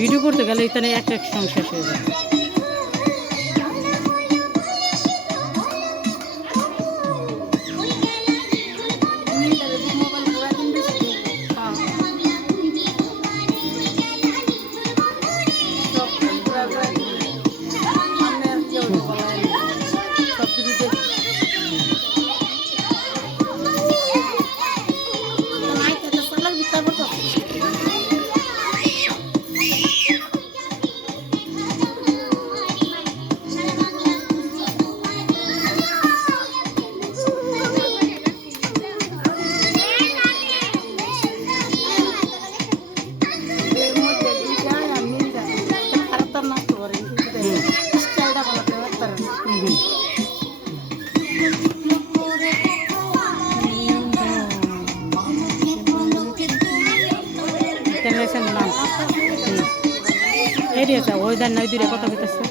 Video করতে গেলে এখানে এক এক সংসার হয়ে যায়। এরিয়া ওই দান নয় দূরে কথা বলতেছে।